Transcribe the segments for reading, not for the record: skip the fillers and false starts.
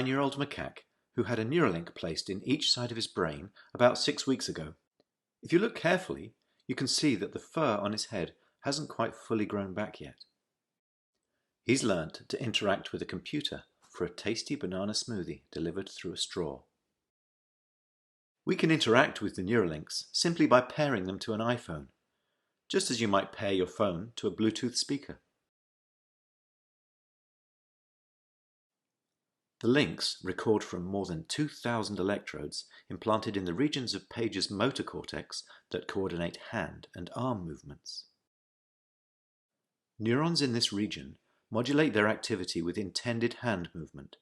9-year-old macaque who had a Neuralink placed in each side of his brain about 6 weeks ago. If you look carefully, you can see that the fur on his head hasn't quite fully grown back yet. He's learnt to interact with a computer for a tasty banana smoothie delivered through a straw. We can interact with the Neuralinks simply by pairing them to an iPhone, just as you might pair your phone to a Bluetooth speaker. The links record from more than 2,000 electrodes implanted in the regions of Page's motor cortex that coordinate hand and arm movements. Neurons in this region modulate their activity with intended hand movement.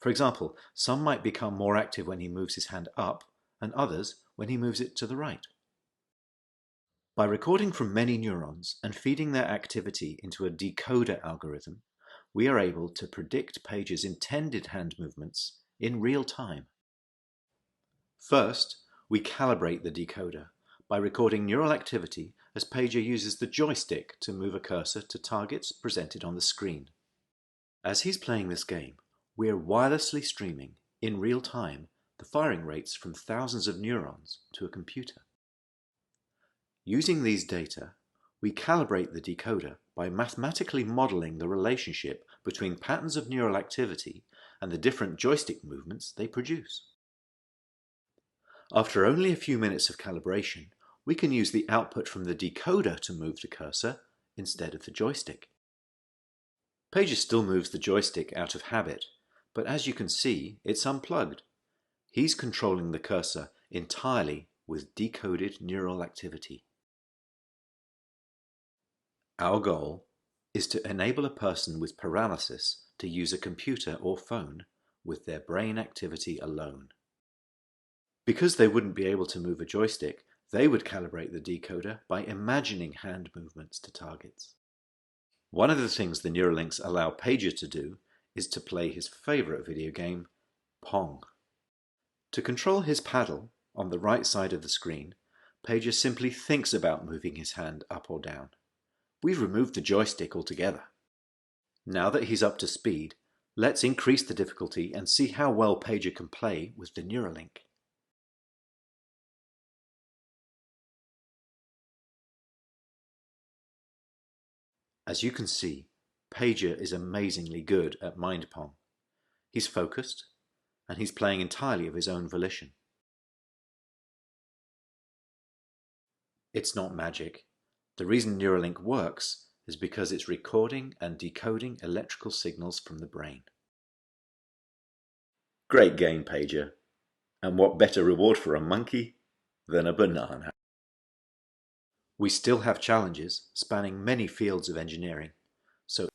For example, some might become more active when he moves his hand up, and others when he moves it to the right. By recording from many neurons and feeding their activity into a decoder algorithm, we are able to predict Page's intended hand movements in real time. First, we calibrate the decoder by recording neural activity as Pager uses the joystick to move a cursor to targets presented on the screen. As he's playing this game, we're wirelessly streaming, in real time, the firing rates from thousands of neurons to a computer. Using these data, we calibrate the decoder by mathematically modeling the relationship between patterns of neural activity and the different joystick movements they produce. After only a few minutes of calibration, we can use the output from the decoder to move the cursor instead of the joystick. Pager still moves the joystick out of habit, but as you can see, it's unplugged. He's controlling the cursor entirely with decoded neural activity. Our goal is to enable a person with paralysis to use a computer or phone with their brain activity alone. Because they wouldn't be able to move a joystick, they would calibrate the decoder by imagining hand movements to targets. One of the things the Neuralinks allow Pager to do is to play his favorite video game, Pong. To control his paddle on the right side of the screen, Pager simply thinks about moving his hand up or down. We've removed the joystick altogether. Now that he's up to speed, let's increase the difficulty and see how well Pager can play with the Neuralink. As you can see, Pager is amazingly good at Mind Pong. He's focused, and he's playing entirely of his own volition. It's not magic. The reason Neuralink works is because it's recording and decoding electrical signals from the brain. Great game, Pager. And what better reward for a monkey than a banana? We still have challenges spanning many fields of engineering, so